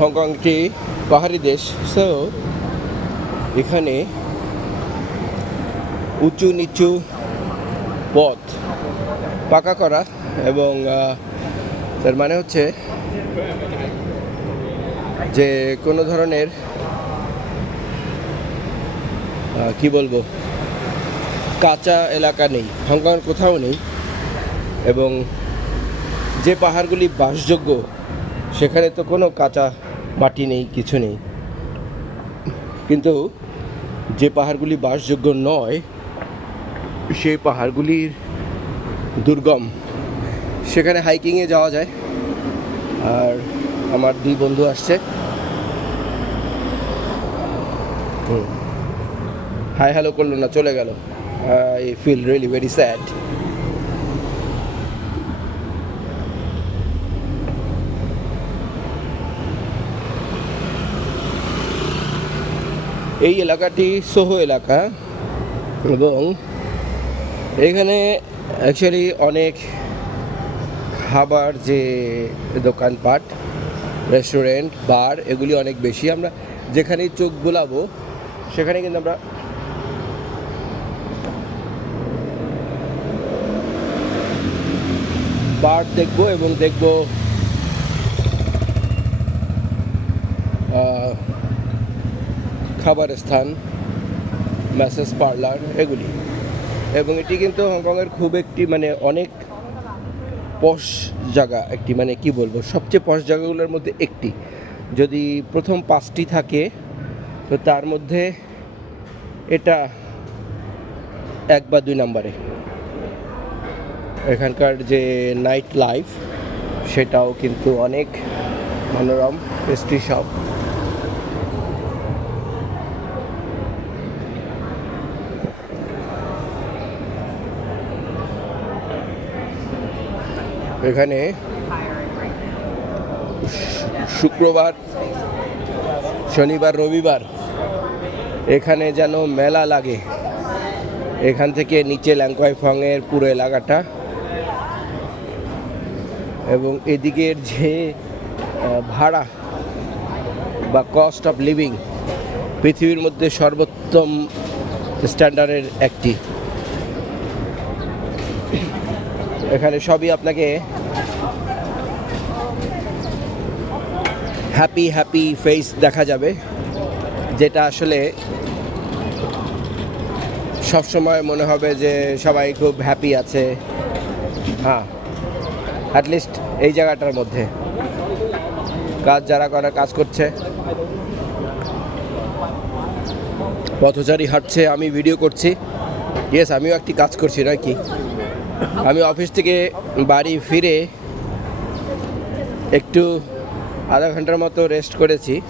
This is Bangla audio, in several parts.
হংকং একটি পাহাড়ি দেশ। সো এখানে উঁচু নিচু পথ পাকা করা এবং তার মানে হচ্ছে যে কোনো ধরনের কি বলব, কাঁচা এলাকা নেই, হংকং কোথাও নেই এবং যে পাহাড়গুলি বাসযোগ্য সেখানে তো কোনো কাঁচা মাটি নেই, কিছু নেই। কিন্তু যে পাহাড়গুলি বাসযোগ্য নয়, সেই পাহাড়গুলির দুর্গম। সেখানে হাইকিংয়ে যাওয়া যায়। আর আমার দুই বন্ধু আসছে। হাই হ্যালো করল না, চলে গেল। I feel really very sad. এই এলাকাটি সোহো এলাকা এবং এখানে অ্যাকচুয়ালি অনেক খাবার যে দোকানপাট রেস্টুরেন্ট বার এগুলি অনেক বেশি। আমরা যেখানেই চোখ বোলাবো, সেখানে কিন্তু আমরা বার দেখব এবং দেখব খাবার স্থান ম্যাসেজ পার্লার এগুলি। এবং এটি কিন্তু হংকংয়ের খুব একটি মানে অনেক পশ জায়গা, একটি মানে কি বলব, সবচেয়ে পশ জায়গাগুলোর মধ্যে একটি। যদি প্রথম পাঁচটি থাকে, তো তার মধ্যে এটা এক বা দুই নম্বরে। এখানকার যে নাইট লাইফ সেটাও কিন্তু অনেক মনোরম পেস্ট্রি শপ এখানে শুক্রবার, শনিবার, রবিবার, এখানে যেন মেলা লাগে। এখান থেকে নিচে ল্যাংকয় ফংয়ের পুরো এলাকাটা। এবং এদিকের যে ভাড়া বা কস্ট অফ লিভিং পৃথিবীর মধ্যে সর্বোত্তম স্ট্যান্ডার্ডের একটি। এখানে সবই আপনাকে হ্যাপি হ্যাপি ফেস দেখা যাবে, যেটা আসলে সবসময় মনে হবে যে সবাই খুব হ্যাপি আছে। হ্যাঁ অ্যাটলিস্ট এই জায়গাটার মধ্যে। কাজ যারা করার কাজ করছে। পথচারী হাঁটছে, আমি ভিডিও করছি। ইয়েস আমিও একটি কাজ করছি নাকি আমি অফিস থেকে বাড়ি ফিরে একটু আধা ঘণ্টার মতো রেস্ট করেছি,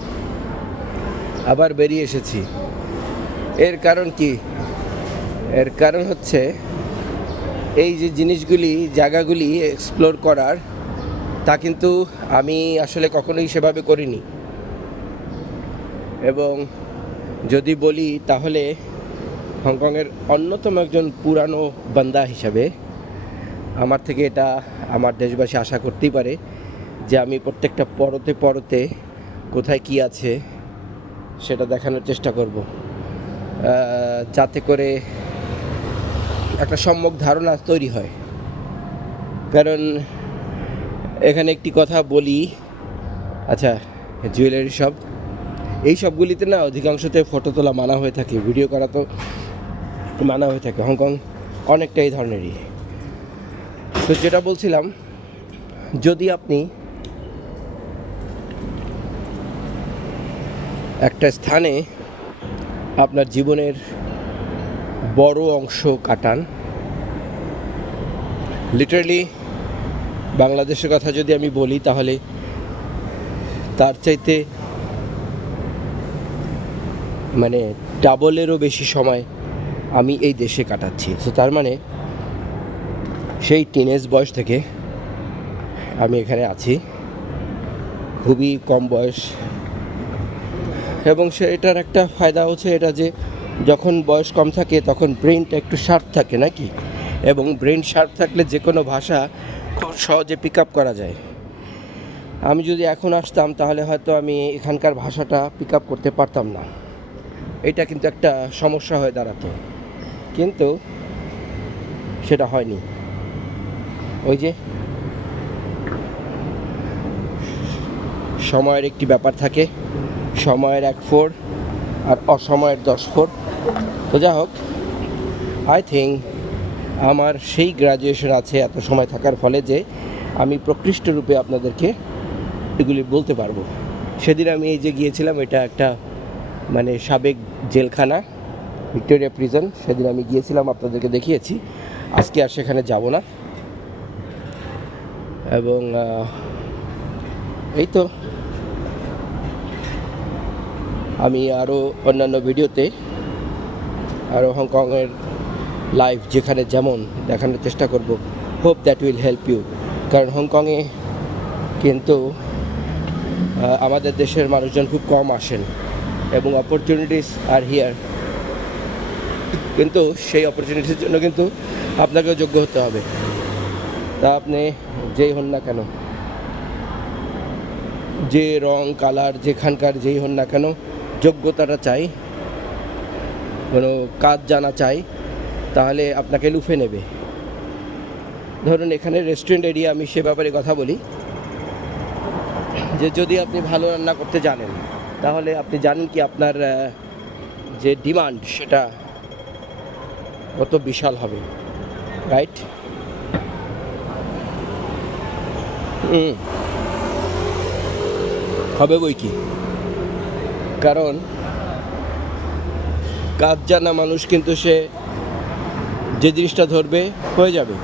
আবার বেরিয়ে এসেছি। এর কারণ কি? এর কারণ হচ্ছে এই যে জিনিসগুলি, জায়গাগুলি এক্সপ্লোর করার, তা কিন্তু আমি আসলে কখনোই সেভাবে করিনি। এবং যদি বলি তাহলে হংকংয়ের অন্যতম একজন পুরানো বান্দা হিসাবে আমার থেকে এটা আমার দেশবাসী আশা করতেই পারে যে আমি প্রত্যেকটা পরতে পরতে কোথায় কি আছে সেটা দেখানোর চেষ্টা করব। যাতে করে একটা সম্যক ধারণা তৈরি হয়। কারণ এখানে একটি কথা বলি আচ্ছা জুয়েলারি শপ এই সবগুলিতে না অধিকাংশতে ফটো তোলা মানা হয়ে থাকে ভিডিও করা তো মানা হয়ে থাকে। হংকং অনেকটা এই ধরনেরই। তো যেটা বলছিলাম, যদি আপনি একটা স্থানে আপনার জীবনের বড় অংশ কাটান লিটারালি বাংলাদেশের কথা যদি আমি বলি, তাহলে তার চাইতে মানে ডাবলেরও বেশি সময় আমি এই দেশে কাটাচ্ছি। তো তার মানে সেই টিনেজ বয়স থেকে আমি এখানে আছি। খুবই কম বয়স। এবং সে এটার একটা ফায়দা হচ্ছে এটা যে, যখন বয়স কম থাকে তখন ব্রেনটা একটু শার্প থাকে, নাকি? এবং ব্রেন শার্প থাকলে যে কোনো ভাষা খুব সহজে পিক আপ করা যায়। আমি যদি এখন আসতাম তাহলে হয়তো আমি এখানকার ভাষাটা পিক আপ করতে পারতাম না। এটা কিন্তু একটা সমস্যা হয়ে দাঁড়াতো। কিন্তু সেটা হয়নি। ওই যে। সময়ের একটি ব্যাপার থাকে। সময়ের এক ফোর আর অসময়ের দশ ফোর। তো যা হোক আই থিঙ্ক আমার সেই গ্রাজুয়েশন আছে এত সময় থাকার ফলে যে আমি প্রকৃষ্ট রূপে আপনাদেরকে এগুলি বলতে পারব। সেদিন আমি এই যে গিয়েছিলাম, এটা একটা মানে সাবেক জেলখানা, ভিক্টোরিয়া প্রিজন সেদিন আমি গিয়েছিলাম, আপনাদেরকে দেখিয়েছি। আজকে আর সেখানে যাব না। এবং এই তো আমি আরও অন্যান্য ভিডিওতে আরও হংকংয়ের লাইভ যেখানে যেমন দেখানোর চেষ্টা করব। Hope that will help you কারণ হংকংয়ে কিন্তু আমাদের দেশের মানুষজন খুব কম আসেন এবং অপরচুনিটিস আর হিয়ার কিন্তু সেই অপরচুনিটির জন্য কিন্তু আপনাকেও যোগ্য হতে হবে। তা আপনি যেই হন না কেন? যে রং, কালার, যেখানকার যেই হন না কেন, যোগ্যতাটা চাই, কোনো কাজ জানা চাই, তাহলে আপনাকে লুফে নেবে। ধরুন, এখানে রেস্টুরেন্ট এরিয়া আমি সে ব্যাপারে কথা বলি। যে যদি আপনি ভালো রান্না করতে জানেন, তাহলে আপনি জানেন কি আপনার যে ডিমান্ড সেটা কত বিশাল হবে রাইট হুম হবে বই কি? কারণ কাজ জানা মানুষ কিন্তু সে যে জিনিসটা ধরবে হয়ে যাবে।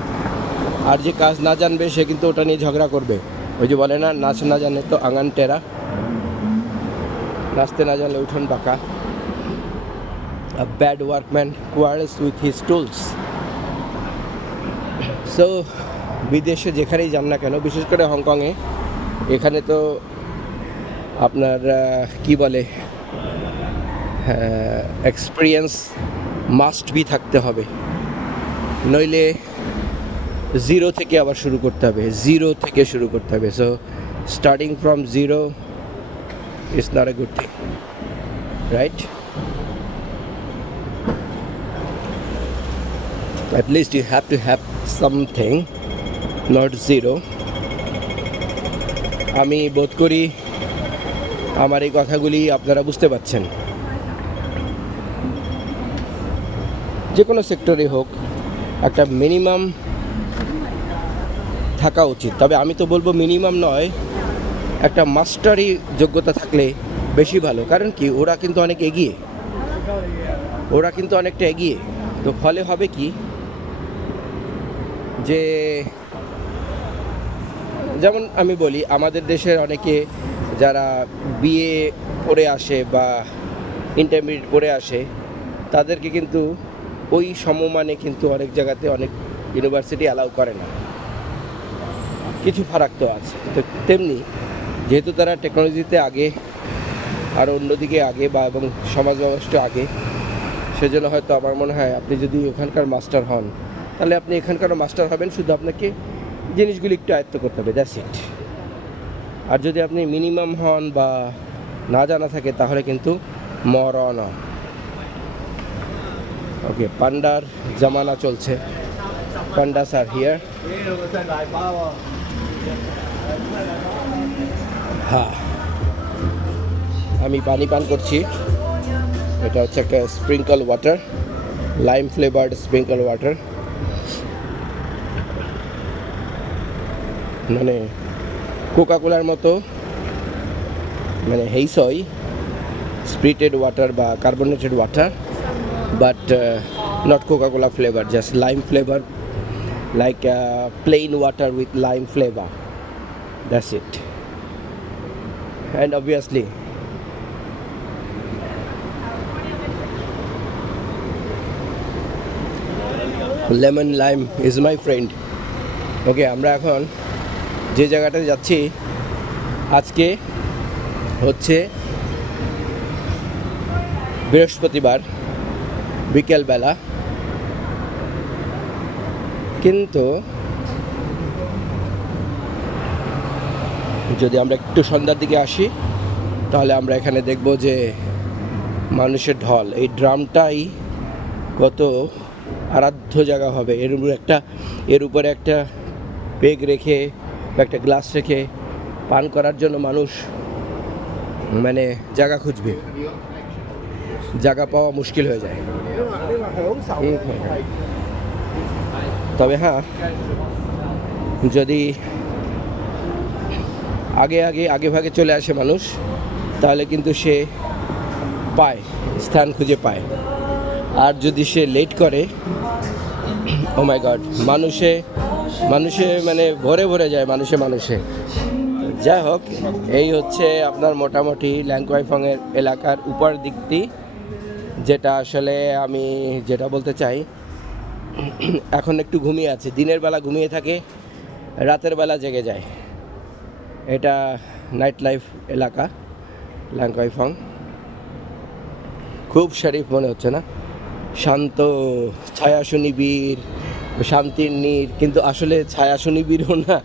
আর যে কাজ না জানবে সে কিন্তু ওটা নিয়ে ঝগড়া করবে। ওই যে বলে না, নাচ না জানে তো আঙান টেরা। নাচতে না জানলে উঠোন A bad workman quarrels with his tools. So বিদেশে যেখানেই যান না কেন, বিশেষ করে হংকংয়ে, এখানে তো আপনার কি বলে এক্সপিরিয়েন্স মাস্ট বি থাকতে হবে। নইলে জিরো থেকে আবার শুরু করতে হবে জিরো থেকে শুরু করতে হবে। So starting from zero is not a good thing right at least you have to have something not zero আমি বোধ করি আমার এই কথাগুলি আপনারা বুঝতে পারছেন। যে কোনো সেক্টরে হোক, একটা মিনিমাম থাকা উচিত। তবে আমি তো বলব মিনিমাম নয়, একটা মাস্টারি যোগ্যতা থাকলে বেশি ভালো। কারণ কি? ওরা কিন্তু অনেক এগিয়ে। ওরা কিন্তু অনেকটা এগিয়ে। তো ফলে হবে কি? যে যেমন আমি বলি, আমাদের দেশের অনেকে যারা বিএ পড়ে আসে বা ইন্টারমিডিয়েট পড়ে আসে, তাদেরকে কিন্তু ওই সমমানে কিন্তু অনেক জায়গাতে অনেক ইউনিভার্সিটি অ্যালাউ করে না। কিছু ফারাক তো আছে। তো তেমনি যেহেতু তারা টেকনোলজিতে আগে, আর অন্যদিকে আগে বা এবং সমাজ ব্যবস্থা আগে, সেজন্য হয়তো আমার মনে হয় আপনি যদি ওখানকার মাস্টার হন, তাহলে আপনি এখানকারও মাস্টার হবেন। শুধু আপনাকে জিনিসগুলি একটু আয়ত্ত করতে হবে দ্যাটস ইট আর যদি আপনি মিনিমাম হন বা না জানা থাকে, তাহলে কিন্তু মরণ। ওকে পান্ডার জামানা চলছে। পান্ডা স্যার হিয়ার হ্যাঁ। আমি পানি পান করছি। এটা হচ্ছে একটা sprinkle water lime flavoured sprinkle water মানে কোকা কোলার মতো মানে হেইসই স্প্রিটেড ওয়াটার বা carbonated water but not coca cola flavour just lime flavour like plain water with lime flavour that's it and obviously lemon lime is my friend okay আমরা এখন যে জায়গাটাতে যাচ্ছি, আজকে হচ্ছে বৃহস্পতিবার, বিকেলবেলা। কিন্তু যদি আমরা একটু সন্ধ্যার দিকে আসি, তাহলে আমরা এখানে দেখব যে মানুষের ঢল। এই ড্রামটাই কত আরাধ্য জায়গা হবে। এর উপর একটা এর উপরে একটা পেগ রেখে বা একটা গ্লাস রেখে পান করার জন্য মানুষ মানে জায়গা খুঁজবে। জায়গা পাওয়া মুশকিল হয়ে যায়। তবে হ্যাঁ যদি আগে আগে আগে ভাগে চলে আসে মানুষ, তাহলে কিন্তু সে পায়, স্থান খুঁজে পায়। আর যদি সে লেট করে ও মাই গড মানুষে মানুষে মানে ভরে ভরে যায়, মানুষে মানুষে। যাই হোক, এই হচ্ছে আপনার মোটামুটি ল্যাংকোয়াইফংয়ের এলাকার উপর দিকটি, যেটা আসলে আমি যেটা বলতে চাই, এখন একটু ঘুমিয়ে আছে। দিনের বেলা ঘুমিয়ে থাকে, রাতের বেলা জেগে যায় এটা নাইট লাইফ এলাকা ল্যাংকয়ফং খুব শরীফ মনে হচ্ছে না। শান্ত ছায়া সুনিবিড় শান্তির নীর কিন্তু আসলে ছায়া সুনিবিড়ও না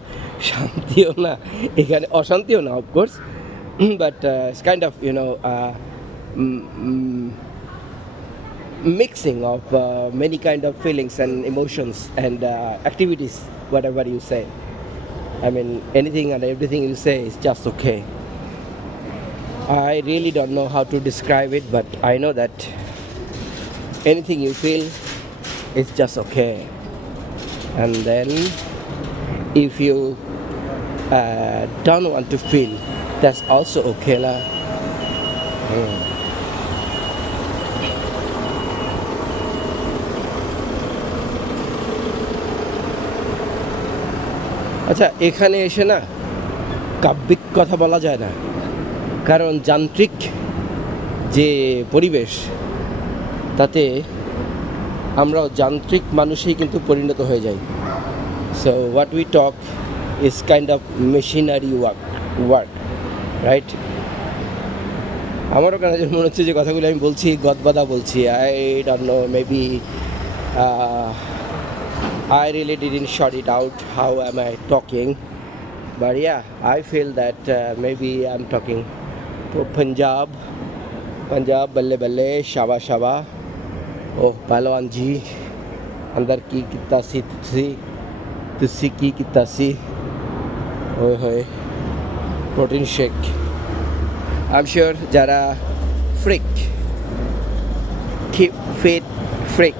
শান্তিও না এখানে অশান্তিও না of course but kind of you know mixing of uh, many kind of feelings and emotions and uh, activities whatever you say i mean anything and everything you say is just okay i really don't know how to describe it but i know that anything you feel is just okay and then if you uh, don't want to feel that's also okay lah Hmm. আচ্ছা এখানে এসে না কাব্যিক কথা বলা যায় না কারণ যান্ত্রিক যে পরিবেশ তাতে আমরা যান্ত্রিক মানুষই কিন্তু পরিণত হয়ে যাই। So what we talk is kind of machinery work work right আমারও কেন মনে হচ্ছে যে কথাগুলি আমি বলছি, গদবাদা বলছি। I don't know maybe I really did in short it out how am I talking but I feel that maybe I am talking তো পাঞ্জাব পাঞ্জাব বল্লে বল্লে শাবা শাবা ਓਹ ਪਹਿਲਵਾਨ ਜੀ ਅੰਦਰ ਕੀ ਕੀਤਾ ਸੀ ਤੁਸੀਂ ਤੁਸੀਂ ਕੀ ਕੀਤਾ ਸੀ ਓਏ ਹੋਏ ਪ੍ਰੋਟੀਨ ਸ਼ੇਕ ਆਮ ਸ਼ੋਰ যারা ফ্রিক কিপ ফিট ফ্রিক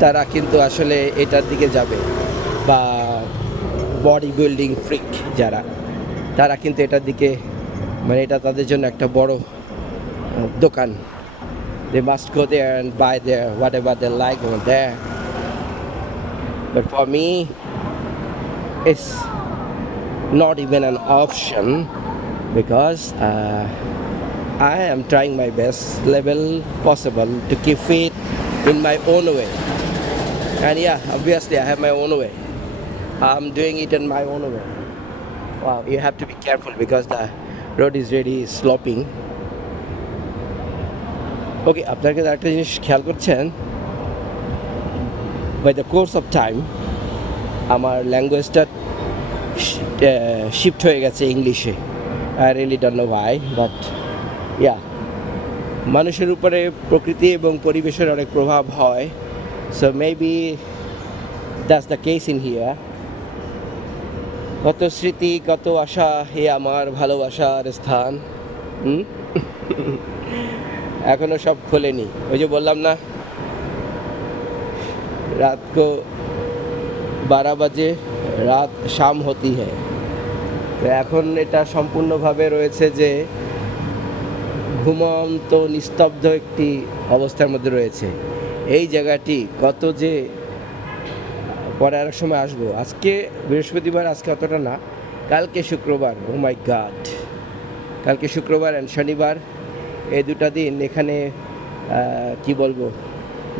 তারা কিন্তু আসলে এটার দিকে যাবে। বা বডি বিল্ডিং ফ্রিক যারা, তারা কিন্তু এটার দিকে মানে এটা তাদের জন্য একটা বড় দোকান। They must go there and buy their whatever they like over there. But for me, it's not even an option because uh, I am trying my best level possible to keep fit in my own way. And yeah, obviously I have my own way. I'm doing it in my own way. Wow, you have to be careful because the road is really sloping. ওকে আপনার কাছে একটা জিনিস খেয়াল করছেন? By the course of time আমার ল্যাঙ্গুয়েজটা শিফট হয়ে গেছে ইংলিশে আই রিয়েলি ডোন্ট নো ভাই বাট ইয়া মানুষের উপরে প্রকৃতি এবং পরিবেশের অনেক প্রভাব হয়। So maybe that's the case in here কত স্মৃতি, কত আশা, হে আমার ভালোবাসার স্থান। হুম? এখনও সব খোলেনি। ওই যে বললাম না, রাত কো বারো বাজে, রাত শাম হতি হ্যাঁ তো এখন এটা সম্পূর্ণভাবে রয়েছে যে ঘুমন্ত, নিস্তব্ধ একটি অবস্থার মধ্যে রয়েছে। এই জায়গাটি কত যে পরে আর এক সময় আসব। আজকে বৃহস্পতিবার, আজকে অতটা না, কালকে শুক্রবার ও মাই গাড কালকে শুক্রবার অ্যান্ড শনিবার। এই দুটা দিন এখানে কি বলব,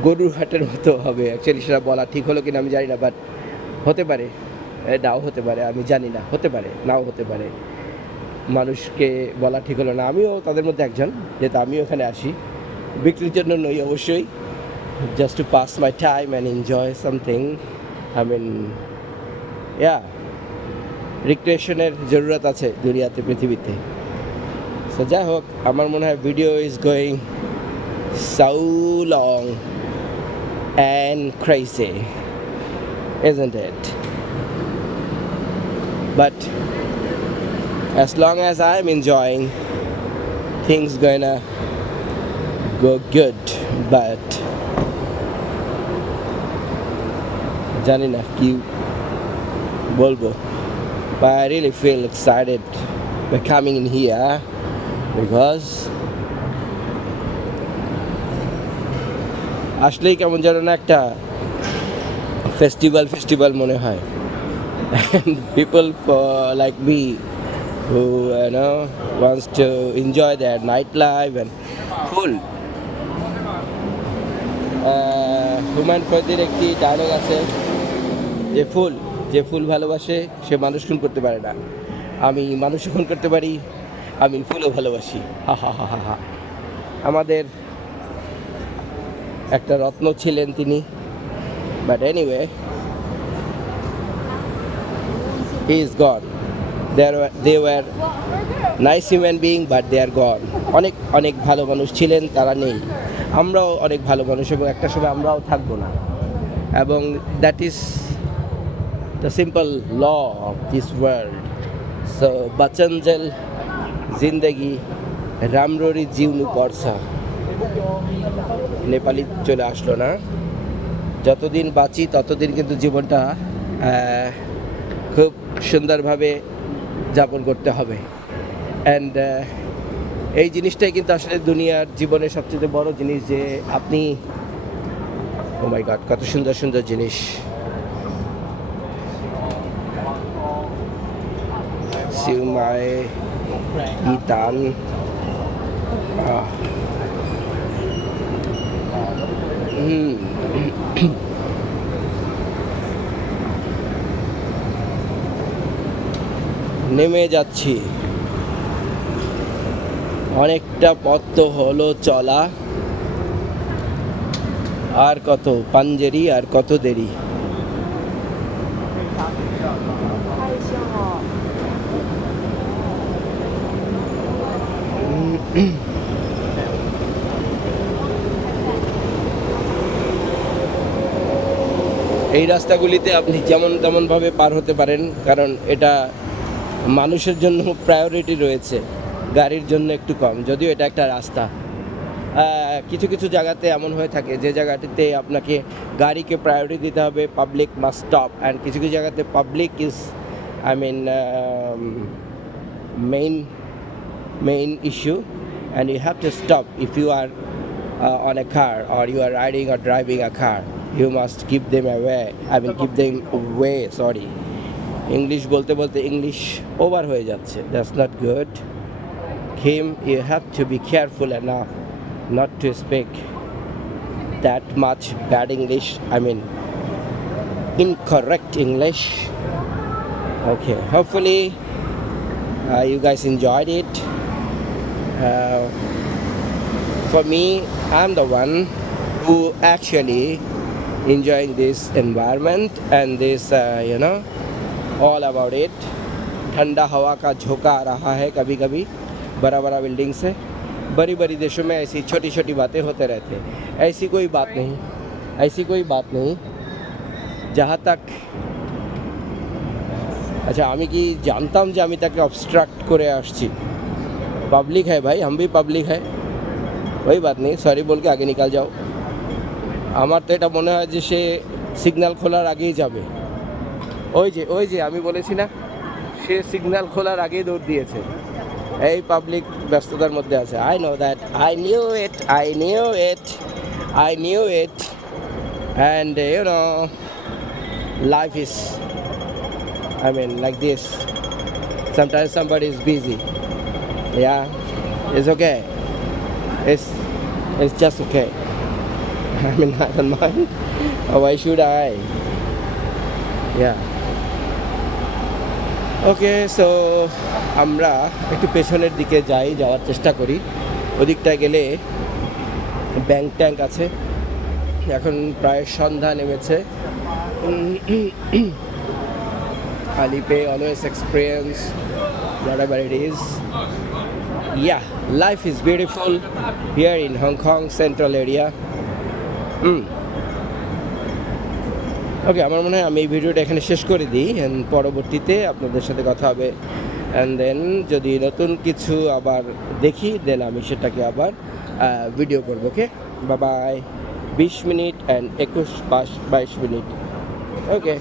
গরুর হাটের মতো হবে। অ্যাকচুয়ালি সেটা বলা ঠিক হলো কিনা আমি জানি না বাট হতে পারে। নাও হতে পারে, আমি জানি না। হতে পারে, নাও হতে পারে। মানুষকে বলা ঠিক হলো না। আমিও তাদের মধ্যে একজন, যেহেতু আমিও এখানে আসি। বিক্রির জন্য নই অবশ্যই। Just to pass my time and enjoy something I mean yeah রিক্রিয়েশনের জরুরত আছে দুনিয়াতে, পৃথিবীতে। সো যাই হোক আমার মনে হয় video is going so long and crazy isn't it? But as long as I'm enjoying, things gonna go good. But জানি না কি বলবো but I really feel excited by coming in here because আসলেই কেমন যেন না একটা ফেস্টিভ্যাল ফেস্টিভ্যাল মনে হয়। People like me who, you know, wants to enjoy their nightlife and full Humayun ফয়দির একটি ডায়লগ আছে যে ফুল যে ফুল ভালোবাসে, সে মানুষ খুন করতে পারে না। আমি মানুষ খুন করতে পারি আমি ফুলও ভালোবাসি। হা হা হা হা হা। আমাদের একটা রত্ন ছিলেন তিনি। But anyway is gone. There were, they were nice human being, but they are gone. অনেক অনেক ভালো মানুষ ছিলেন তারা নেই। আমরাও অনেক ভালো মানুষ এবং একটা সময় আমরাও থাকব না। এবং that is the simple law of this world so বাচঞ্জল জিন্দগি রামররি জিউনু পরসা নেপালি চলে আসলো না। যতদিন বাঁচি, ততদিন কিন্তু জীবনটা খুব সুন্দরভাবে যাপন করতে হবে। অ্যান্ড এই জিনিসটাই কিন্তু আসলে দুনিয়ার জীবনের সবচেয়ে বড় জিনিস যে আপনি ও মাই গড কত সুন্দর সুন্দর জিনিস। সিউমাই ইতান আহ। হুম নেমে যাচ্ছি। অনেকটা পথ তো হলো চলা। আর কত পাঞ্জেরি, আর কত দেরি। এই রাস্তাগুলিতে আপনি যেমন তেমনভাবে পার হতে পারেন, কারণ এটা মানুষের জন্য প্রায়োরিটি রয়েছে, গাড়ির জন্য একটু কম, যদিও এটা একটা রাস্তা। কিছু কিছু জায়গাতে এমন হয়ে থাকে, যে জায়গাটিতে আপনাকে গাড়িকে প্রায়োরিটি দিতে হবে পাবলিক মাস্ট স্টপ অ্যান্ড কিছু কিছু জায়গাতে public is I mean main main issue and you have to stop if you are on on a or you are riding riding driving driving a car you must keep them away i mean keep them away sorry english বলতে বলতে english ওভার হয়ে যাচ্ছে that's not good kim you have to be careful enough not to speak that much bad english i mean incorrect english okay hopefully uh, you guys enjoyed it uh, for me i'm the one who actually enjoying this environment and this uh, you know all about it ठंडा हवा का झोंका आ रहा है कभी कभी बड़ा बड़ा बिल्डिंग से बड़ी बड़ी देशों में ऐसी छोटी छोटी बातें होते रहते हैं ऐसी कोई बात नहीं ऐसी कोई बात नहीं जहाँ तक अच्छा আমি কি জানতাম যে আমি তাকে অবস্ট্রাক্ট করে আসছি पब्लिक है भाई हम भी पब्लिक है कोई बात नहीं সরি বলকে আগে নিকাল যাও আমার তো এটা মনে হয় যে সে সিগন্যাল খোলার আগেই যাবে ওই যে ওই যে আমি বলেছি না সে সিগন্যাল খোলার আগেই দৌড় দিয়েছে এই পাবলিক ব্যস্ততার মধ্যে আছে I know that I knew it I knew it I knew it and you know life is I mean, like this. Sometimes somebody is busy. Yeah, it's okay. It's it's just okay. I mean, I don't mind. Why should I? Yeah. Okay so আমরা একটু পেছনের দিকে যাই যাওয়ার চেষ্টা করি ওদিকটা গেলে ব্যাংক ট্যাঙ্ক আছে এখন প্রায় সন্ধ্যা নেমেছে experience whatever it is. Yeah, life is beautiful here in Hong Kong central area. Mm. ওকে আমার মনে হয় আমি এই ভিডিওটা এখানে শেষ করে দিই অ্যান্ড পরবর্তীতে আপনাদের সাথে কথা হবে। অ্যান্ড দেন যদি নতুন কিছু আবার দেখি দেন আমি সেটাকে আবার ভিডিও করব ওকে বাবাই বিশ মিনিট অ্যান্ড একুশ পাঁচ বাইশ মিনিট। ওকে